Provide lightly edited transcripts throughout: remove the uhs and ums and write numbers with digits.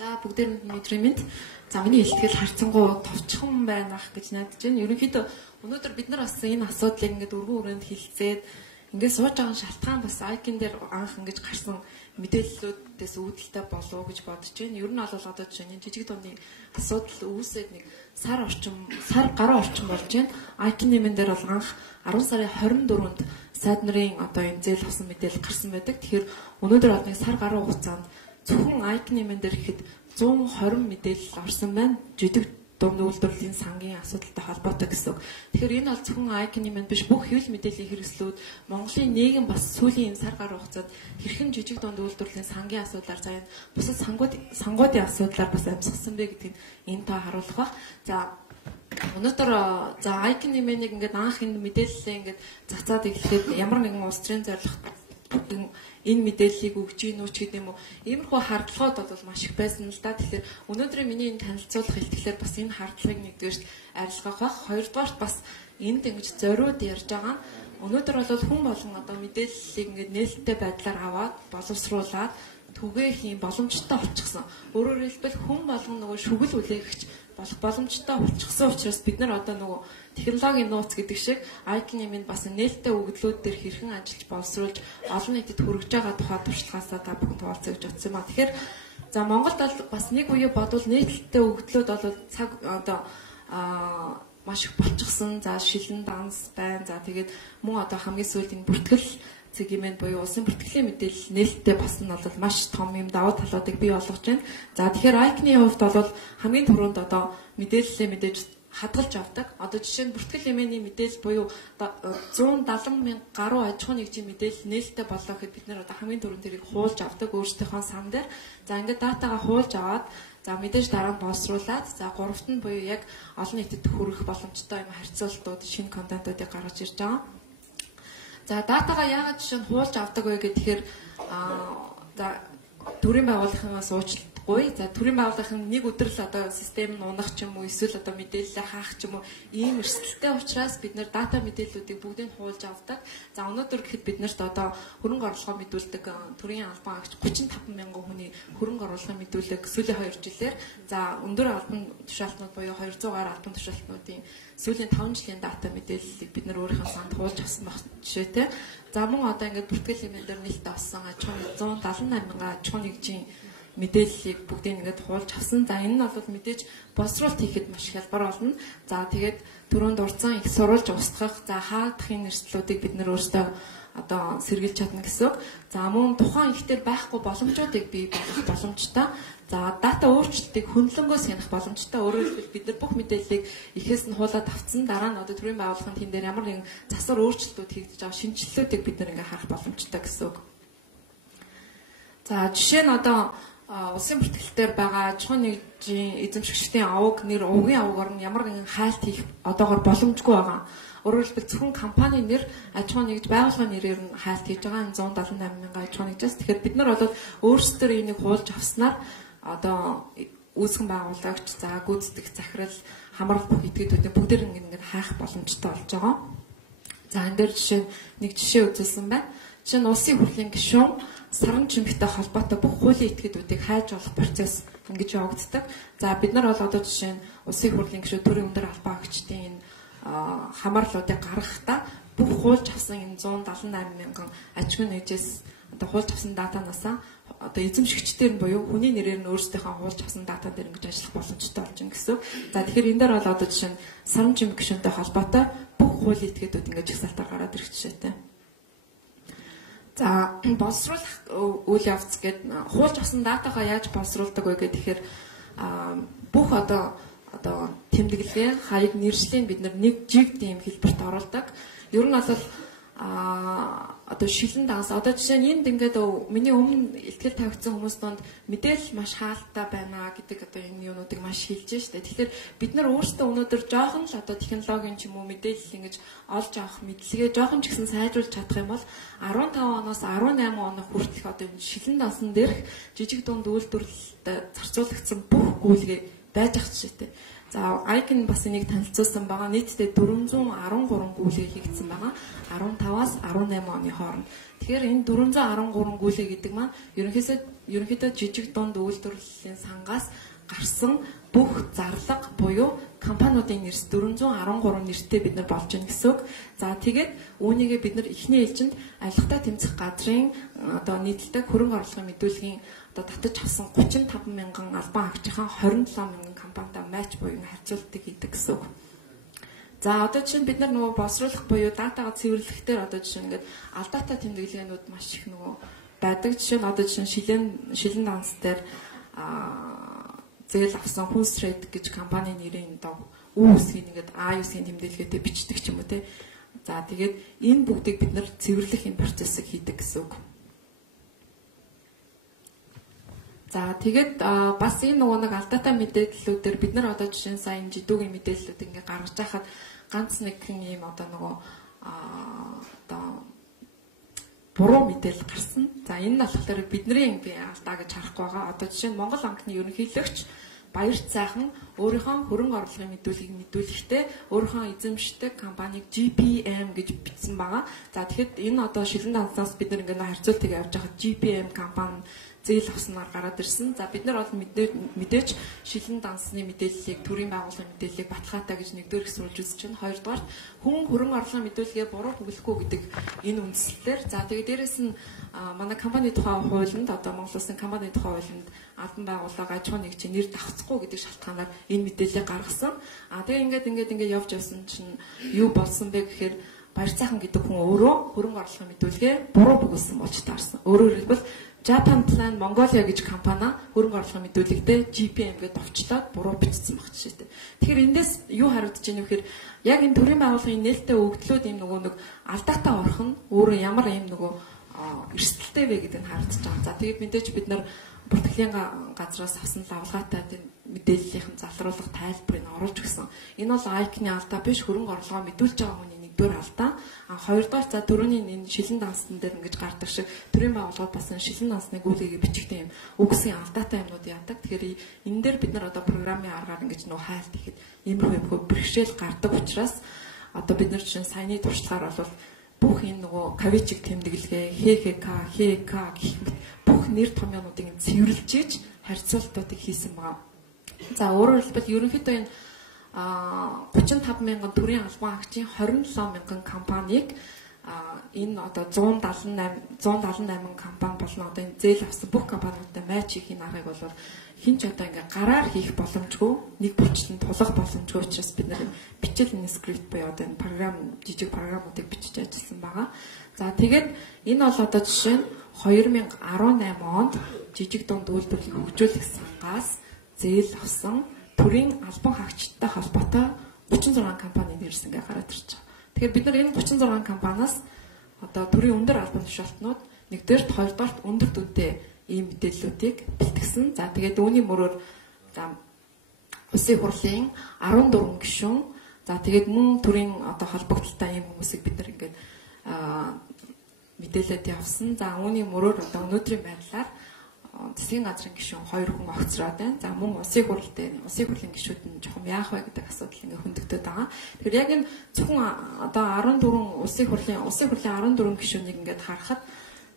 За бүгдээрэнд өдрийн мэнд. За миний хэлтгэл харьцангуй товчхон байна ах гэж найдаж байна. Ерөнхийдөө өнөөдөр бид нар бас энэ асуудлыг ингээд өргөн өрөөнд хэлцээд ингээд сууж байгаа шалтгаан бас айкин дээр анх ингэж гарсан мэдээллүүдээс үүдэлтэй болов уу гэж бодож байна. Ер нь бол одоо жишээ нь жижиг дууны асуудал үүсээд нэг сар гаруй орчим болж байна. Айкин нэмэн дээр бол анх 10 сарын 24-нд сайд нарын одоо энэ зээл авсан мэдээлэл гарсан байдаг. Тэгэхээр өнөөдөр бол нэг сар гаруй хугацаанд зөвхөн айкин нэмэн дээр ихэд 120 мэдээлэл орсон байна. Жижиг дунд үйлдвэрлэлийн сангийн асуудалтай холбоотой гэсэн. Тэгэхээр энэ бол зөвхөн айкин нэмэн биш, бүх хэвлэл мэдээллийн хэрэгслүүд Монголын нийгэм бас сүүлийн сар гаруй хугацаанд хэрхэн жижиг дунд үйлдвэрлэлийн сангийн асуудлаар за энэ бусад сангуудын асуудлаар бас амьсгалсан бэ гэдгийг энэ та харуулах баг. За өнөөдөр за айкин нэмэнийг ингээд анх энэ мэдээллээ ингээд цацаад эхлэхэд ямар нэгэн улс төрийн зорилго энэ мэдээллийг өгч ийн үү ч гэдэг юм уу. Иймэрхүү хардлагууд бол маш их байсан л да. Тэгэхээр өнөөдрийн миний энэ танилцуулах хэлтгэлээр бас энэ хардлагыг нэгдүгээр арилгах байх. Хоёрдугаарт бас энд ингэж зориуд ярьж байгаа нь өнөөдөр бол хүн болгон одоо мэдээллийг ингээд нээлттэй байдлаар аваад боловсруулаад түгээх юм боломжтой болчихсон. Өөрөөр хэлбэл хүн болгон нөгөө шүгэл үлээгч болох боломжтой болчихсон учраас бид нар одоо нөгөө технологийн нууц гэдэг шиг айкин нэмэнд бас нээлттэй өгдлүүд дээр хэрхэн ажиллаж боловсруулж олон нийтэд хүргэж байгаа тухай туршлагаасаа та бүхэн туулцъя гэж бодсон юм а. Тэгэхээр за Монголд бол бас нэг үе бодвол нээлттэй өгдлүүд бол цаг одоо маш их болчихсон. За шилэн данс байна. За тэгээд мөн одоо хамгийн сүүлийн бүртгэл цэгийн буюу улсын бүртгэлийн мэдээлэл нээлттэй болсон нь бол маш том юм давуу талуудыг бий болгож байна. За тэгэхээр айкны хувьд бол хамгийн түрүүнд одоо мэдээлэлээ мэдээж хадгалж авдаг. Одоо жишээ нь бүртгэл хэмээний мэдээлэл буюу 170 мянга гаруй аж ахуйн нэгжийн мэдээлэл нээлттэй боллоо гэхэд бид нэр одоо хамгийн түрүүнд тэрийг хуулж авдаг өөрсдийнхөө сан дээр. За ингээд датагаа хуулж аваад за мэдээж дараа нь боловсруулад за гуравт нь буюу яг олон нийтэд хүрэх боломжтой юм харьцуултууд шинэ контентуудыг гаргаж ирж байгаа. За датагаа яагаад жишээ нь хуулж авдаг вэ гэхээр за төрийн байгууллагынхаас уучлалтгүй. За төрийн байгууллагын нэг өдөр л одоо систем нь унах ч юм уу эсвэл одоо мэдээлэлээ хаах ч юм уу ийм эрсдэлтэй учраас бид нэр дата мэдээллүүдийг бүгдийг хуулж авдаг. За өнөөдөр гэхэд бид нарт одоо хөрөнгө оруулалт мэдүүлдэг төрийн албан агч 35 мянган хүний хөрөнгө оруулалт мэдүүлэг сүүлийн 2 жилээр за өндөр албан тушаалтнууд буюу 200 гаруй албан тушаалтнуудын сүүлийн 5 жилийн дата мэдээллийг бид нар өөрийнхөө санд хуулж авсан баг жишээтэй. За мөн одоо ингээд бүртгэл хэмээн дээр нээлттэй болсон аж ахуйн 178 мянган аж ахуйн нэгжийн мэдээллийг бүгдийг ингээд хуулж авсан. За энэ нь бол мэдээж боловсруулалт хийхэд маш хялбар болно. За тэгээд түрүүнд дурдсан их сурвалж устгах, за хаагдахын эрсдлүүдийг бид нэр өөрсдөө одоо сэргийлж чадна гэсэн. За мөн тухайн ихтэй байхгүй боломжуудыг бий болгох боломжтой. За дата өөрчлөлтийг хөндлөнгөөс хянах боломжтой. Өөрөөр хэлбэл бид нар бүх мэдээллийг ихээс нь хуулаад авцсан дараа нь одоо төрийн байгууллагын тэн дээр ямар нэгэн засвар өөрчлөлтүүд хийгдэж байгаа шинжилэлүүдийг бид нар ингээ харах боломжтой гэсэн үг. За жишээ нь одоо улсын бүртгэлтээр байгаа аж ахуйн нэгжийн эзэмшигчдийн аваг нэр угийн авгаар нь ямар нэгэн хайлт хийх одоогоор боломжгүй байгаа. Өөрөөр хэлбэл зөвхөн компани нэр аж ахуйн нэгж байгууллагын нэрээр нь хайлт хийж байгаа 178 мянган аж ахуйн нэгжээс. Тэгэхээр бид нар бол өөрсдөө энийг хуулж авснаар одоо үүсгэн байгуулагч за гүйцэтгэх захирал хамрал бүх этгээдүүдийн бүгдээр ингээд хайх боломжтой болж байгаа. За энэ дээр нэг жишээ үзүүлсэн байна. Жишээ нь улсын хурлын гишүүн саран чимэгтэй холбоотой бүх хуулийн этгээдүүдийг хайж болох процесс ингэж явагддаг. За бид нар бол одоо жишээ нь улсын хурлын гишүүн төрийн өндөр албан агчдын энэ хамаарлуудыг гаргахдаа бүх хуулж авсан энэ 178 мянган аж ахуйн нэгжээс одоо хуулж авсан датанаасаа одоо эзэмшигчдэр нь буюу хүний нэрээр нь өөрсдийнхөө хуулж авсан дата дээр ингэж ажиллах боломжтой болж байна гэсэн. За тэгэхээр энэ дээр бол одоо жишээ нь саран чимэг гишүүнтэй холбоотой бүх хуулийн этгээдүүд ингэж жагсаалтаар гараад ирэх жишээтэй. За боловсруулах үйл явц гэдэг хуулж авсан датагаа яаж боловсруулдаг вэ гэхээр бүх одоо тэмдэглэгээ хаяг нэршлийн бид нэг жигд ийм хэлбэрт оруулдаг. Ер нь бол одоо шилэн данс одоо жишээ нь энд ингээд миний өмнө ихтгэл тавигдсан хүмүүс донд мэдээлэл маш хаалттай байна гэдэг одоо энэ юунуудыг маш хэлж штэ. Тэгэхээр бид нар өөрсдөө өнөөдөр жоохон л одоо технологийн ч юм уу мэдээлэл ингэж олж авах мэдлэгээ жоохон ч гэсэн сайжруулж чадах юм бол 15 оноос 18 оноо хүртэлх одоо энэ шилэн дансан дээрх жижиг дунд үйлдвэрлэлд зарцуулагдсан бүх гүйлгээ байж ах жишээтэй. За Icon бас энийг танилцуулсан байгаа. Нийтдээ 413 гүйлгээ хийгдсэн байгаа. 15-аас 18 оны хооронд. Тэгэхээр энэ 413 гүйлгээ гэдэг маань ерөнхийдөө жижиг дунд үйлдвэрлэлийн сангаас гарсан бүх зарлага буюу компаниудын нэрс 413 нэртэй бид нар болж байна гэсэн үг. За тэгээд үүнийгээ бид нар эхний ээлжинд авилгатай тэмцэх газрын одоо нийтлэлтэй хөрөнгө оруулалтын мэдүүлгийн одоо татаж авсан 35 мянган албан хаагчийн 27 мянган компанитай матч буюу харьцуултыг хийдэг гэсэн үг. За одоо чинь бид нар нөгөө боловсруулах буюу датагаа цэвэрлэхээр одоо жишээ ингээд алдаатай тэмдэглэгээнүүд маш их нөгөө байдаг. Жишээ нь одоо жишээ шилэн данс дээр зээл авсан хүнс трейд гэж компани нэрийн одоо үү үсгийг ингээд А үсгийн тэмдэглэгээтэй бичдэг ч юм уу те. За тэгээд энэ бүгдийг бид нар цэвэрлэх энэ процессыг хийдэг гэсэн үг. За тэгээд бас энэ нөгөө нэг алдаатай мэдээллүүдээр бид нар одоо жишээ нь сайн жидүүгийн мэдээллүүд ингээд гаргаж байхад ганц нэгэн ийм одоо нөгөө одоо буруу мэдээлэл гарсан. За энэ нь болохоор бидний алдаа гэж харахгүй байгаа. Одоо жишээ нь Монгол банкны ерөнхийлөгч Баярт сайхан өөрийнхөө хөрөнгө оруулалтын мэдүүлгийг мэдүүлэхдээ өөрийнхөө эзэмшдэг компанийг GPM гэж бичсэн байгаа. За тэгэхэд энэ одоо шилэн данснаас бид нэг харьцуултыг явж байхад GPM компани зээл авснаар гараад ирсэн. За бид нар бол мэдээж шилэн дансны мэдээллийг төрийн байгууллагын мэдээллийг баталгаатай гэж нэгдүгээр хэсрүүлж үзэж байна. Хоёрдугаар хүн хөрөнгө оруулалтын мэдүүлгээ буруу бүглэхгүй гэдэг энэ үндслэлээр за тэгээд дээрэс нь манай компани тухай хуулинд одоо Монгол Улсын компани тухай хуулинд албан байгууллага аж ахуйн нэгжийн нэр давхцахгүй гэдэг шалтгаанаар энэ мэдээллийг гаргасан. Тэгээ ингээд явж явсан чинь юу болсон бэ гэхээр Баяр сайхан гэдэг хүн өөрөө хөрөнгө оруулалтын мэдүүлгээ буруу бүгэлсэн болж таарсан. Өөрөөр хэлбэл Japan Plan Mongolia гэж компани хөрөнгө оруулалтын мэдүүлэгтээ GPM гэдээ товчлоод буруу бичсэн баг жишээтэй. Тэгэхээр эндээс юу харагдаж байна вэ гэхээр яг энэ төрийн байгууллагын нээлттэй өгдлүүд юм нөгөө нэг алдаатай орох нь өөрөө ямар юм нөгөө эрсдэлтэй вэ гэдэг нь харагдаж байгаа. За тэгээд мэдээж бид нар бүртгэлийн газраас авсан лавлагатай тийм мэдээллийнхэн залруулах тайлбарыг оруулж өгсөн. Энэ бол Icon-ы алдаа биш, хөрөнгө оруулалгаа мэдүүлж байгаа хүний нэгдүгээр алдаа. Хоёрдугаар за төрөний энэ шилэн дансн дээр ингэж гардаг шиг төрийн байгууллагууд бас энэ шилэн дансны гүйлгээгээ бичихтэй юм үгсийн алдаатай юмнууд яадаг. Тэгэхээр энэ дээр бид нар одоо програмын аргаар ингэж нөө хайлт ихэд иймэрхүү бэрхшээл гардаг учраас одоо бид нар чинь саяны туршлагаар бол бүх энэ нөгөө кавичиг тэмдэглэгээ, ХХК, ХК гэх мэт бүх нэр томьёонуудыг цэвэрлж ийж харьцуултуудыг хийсэн байгаа. За өөрөөр хэлбэл ерөнхийдөө энэ 35 мянган төрийн албан хаагчийн 27 мянган компанийг энэ одоо 178 компани болно. Одоо энэ зээл авсан бүх компаниудтай матч хийхин аргыг бол хинч одоо ингээ гараар хийх боломжгүй, нэг бүрчлэн тулах боломжгүй учраас бид нэр бичил энэ скрипт буюу одоо энэ програм жижиг програмуудыг бичиж ажилласан байгаа. За тэгээд энэ бол одоо жишээ нь 2018 онд жижиг дунд үйлдвэрлэлийг хөгжүүлэх сангаас зээл авсан төрийн албан хаагчтай холбоотой 36 компани нэрс ингээ гараад ирж байгаа. Тэгэхээр бид нар энэ 36 компаниас одоо төрийн өндөр албан тушаалтнууд нэгдүгээр, хоёрдугаар өндөр дүнтэй ийм мэдээллүүдийг бэлтгэсэн. За тэгээд үүний мөрөөр за улсын хурлын 14 гишүүн за тэгээд мөн төрийн одоо холбогдлолтой ийм хүмүүсийг бид нар ингээд мэдээлэлд явсан. За үүний мөрөөр одоо өнөөдрийн байдлаар засгийн газрын гишүүн 2 хүн огцроод байна. За мөн улсын хурлын гишүүд нь жоохон яах вэ гэдэг асуудал ингээ хөндөгдөд байгаа. Тэгэхээр яг энэ зөвхөн одоо 14 улсын хурлын 14 гишүүнийг ингээд харахад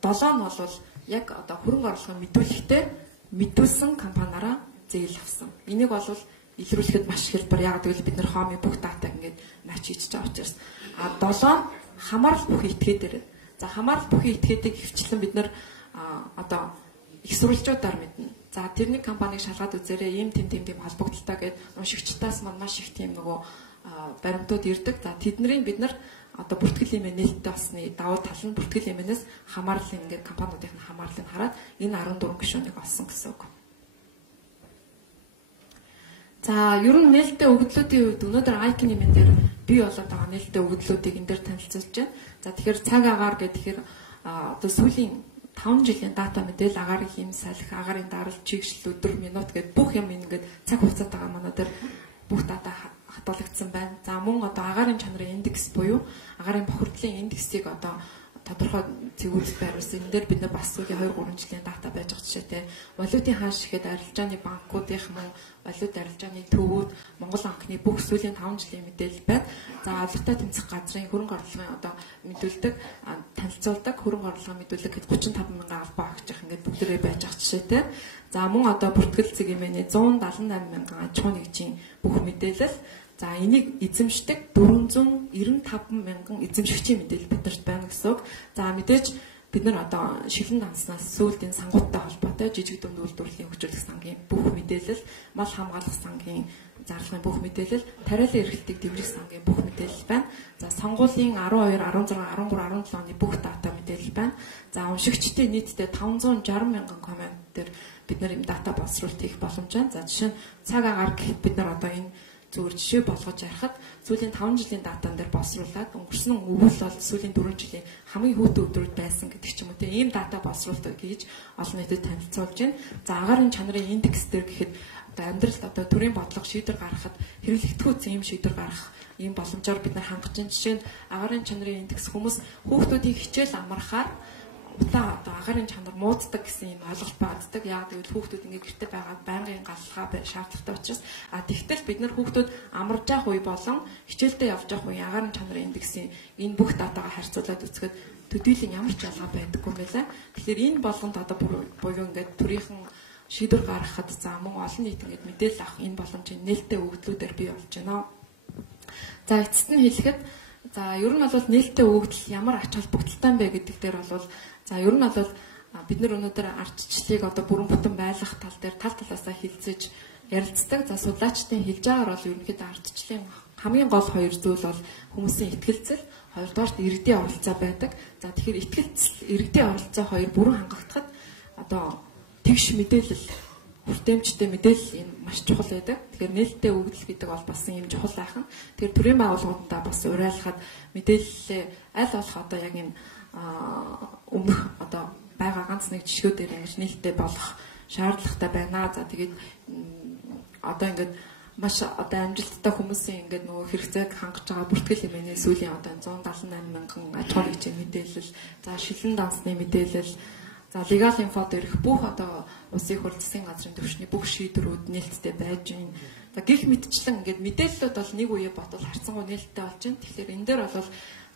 7 нь бол яг одоо хөрөнгө оруулалтын мэдүүлэгтээ мэдүүлсэн компаниараа зээл авсан. Энийг бол илрүүлэхэд маш хэлбэр яг гэвэл бид нэр хооми бүх дата ингээд матч хийж байгаа учраас 7 хамаарал бүхий этгээд дээр. За хамаарал бүхий этгээдийг хвчлэн бид нэр одоо их сурвалжуудаар мэднэ. За тэрний компанийг шалгаад үзээрэй ийм тийм холбогдолтой гэд уншигчдаас маань маш их тийм нөгөө баримтууд ирдэг. За тэднийг бид нар одоо бүртгэл хэмээн нээлттэй болсны давуу тал нь бүртгэл хэмээнээс хамаарлын ингээд компаниудын хамаарлыг хараад энэ 14 гишүүнийг олсон гэсэн үг. За ер нь нээлттэй өгдлүүдийн үед өнөөдөр Icon хэмээн дээр бий болоод байгаа нээлттэй өгдлүүдийг энэ дээр танилцуулж байна. За тэгэхээр цаг агаар гэхээр одоо сүүлийн 5 жилийн дата мэдээлэл агарын хийм салхи, агарын даралт, чигшил, өдөр, минут гэдэг бүх юм ингээд цаг хугацаад байгаа манай дээр бүх дата хадгалагдсан байна. За мөн одоо агарын чанарын индекс буюу агарын бохирдлын индексийг одоо тодорхой зэгүүлэлт байруулсан. Энэ дээр бид нар бас сүүлийн 2-3 жилийн дата байж байгаа жишээтэй валютын хааш ихэд арилжааны банкуудын мөн валют арилжааны төвүүд Монгол банкны бүх сүүлийн 5 жилийн мэдээлэл байна. За валюта тэмцэх газрын хөрөнгө оруулалтын одоо мэдүүлдэг, танилцуулдаг хөрөнгө оруулалтын мэдүүлэг гэхэд 35 мянган албан агч ингээд бүгдээрээ байж байгаа жишээтэй. За мөн одоо бүртгэл цэгийн 178 мянган аж ахуйн нэгжийн бүх мэдээлэл. За энийг эзэмшдэг 495 мянган эзэмшигчийн мэдээлэл биднэрт байна гэсэн үг. За мэдээж бид нар одоо шилэн данснаас сүйдийн сангуудтай холбоотой жижиг дунд үйлдвэрлэлийн хөгжүүлэх сангийн бүх мэдээлэл, мал хамгаалах сангийн зарлагын бүх мэдээлэл, тариалан эрхлэлтийг дэмжих сангийн бүх мэдээлэл байна. За сонгуулийн 12, 16, 13, 17 оны бүх дата мэдээлэл байна. За уншигчдын нийтдээ 560 мянган коммент дээр бид нар юм дата боловсруулалт хийх боломж байна. За жишээ нь цаг агаар гэхэд бид нар одоо энэ зүгээр жишээ болгож ярихад сүүлийн 5 жилийн датан дээр боловсруулад өнгөрсөн өвөл бол сүүлийн 4 жилийн хамгийн хүүтэн өдрүүд байсан гэдэг ч юм уу тийм ийм дата боловсруулалт хийж олон нийтэд танилцуулж байна. За агаарын чанарын индекс дээр гэхэд одоо амьдралд одоо төрийн бодлого шийдвэр гаргахад хэрэглэгдэхүйц ийм шийдвэр гаргах ийм боломжоор бид нар хангаж байна. Жишээ нь агаарын чанарын индекс хүмүүс хүүхдүүдийн хичээл амархаар одоо агаарын чанар мууддаг гэсэн юм ойлголт бааддаг. Яг гэвэл хүүхдүүд ингээд гэртээ байгаа байнгын галлахаа шаардлагатай учраас тэгтэл бид нар хүүхдүүд амарж явах үе болон хичээлдээ явж явах үе агаарын чанарын индексийн энэ бүх датагаа харьцуулаад үзэхэд төдийлөн ямар ч ялгаа байдаггүй юм байна. Тэгэхээр энэ болгонд одоо буюу ингээд төрийнхэн шийдвэр гаргахад за мөн олон нийт ингээд мэдээлэл авах энэ боломжийн нээлттэй өгөгдлүүдээр бий болж байна. За эцэст нь хэлэхэд за ер нь бол нээлттэй өгөгдөл ямар ач холбогдолтой бэ гэдэг дээр бол за ер нь бол бид нар өнөөдөр ардчлалыг одоо бүрэн бүтэн байлгах тал дээр тал талаасаа хилцэж ярилцдаг. За судлаачдын хэлж байгаагаар бол ерөнхийдөө ардчлалын хамгийн гол хоёр зүйл бол хүмүүсийн итгэлцэл, хоёрдугаарт иргэдийн оролцоо байдаг. За тэгэхээр итгэлцэл, иргэдийн оролцоо хоёр бүрэн хангагдахад одоо тэгш мэдээлэл, хүртээмжтэй мэдээлэл энэ маш чухал байдаг. Тэгэхээр нээлттэй өгөгдөл гэдэг бол бас юм чухал байх нь. Тэгэхээр төрийн байгууллагуудаа бас уриалахад мэдээлэлээ аль болох одоо яг энэ өмнөх одоо байгаа ганц нэг жишгүүдээр ингэж нээлттэй болох шаардлагатай байна. За тэгээд одоо ингээд маш одоо амжилттай хүмүүсийн ингээд нөгөө хэрэгцээг хангаж байгаа бүртгэл хэмээнэ сүүлийн одоо 178 мянган аж ахуйн нэгжийн мэдээлэл, за шилэн дансны мэдээлэл, за legal info дээрх бүх одоо улсын хурал засгийн газрын төвшний бүх шийдвэрүүд нээлттэй байж байна. За гэх мэтчлэн ингээд мэдээлэлүүд бол нэг үе бодвол харьцангуй нээлттэй болж байна. Тэгэхээр энэ дээр бол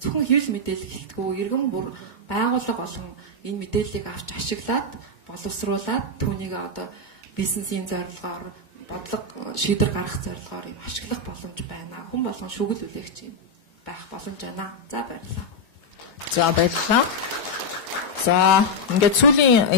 зөвхөн хэвлэл мэдээлэл хэлтгүү иргэн бүр байгууллага болон энэ мэдээллийг авч ашиглаад боловсруулад түүнийг одоо бизнесийн зорилгоор бодлого шийдвэр гаргах зорилгоор юм ашиглах боломж байна. Хүн болгон шүгэл үлээгч юм байх боломж байна. За баярлалаа. За баярлалаа. За ингээд сүүлийн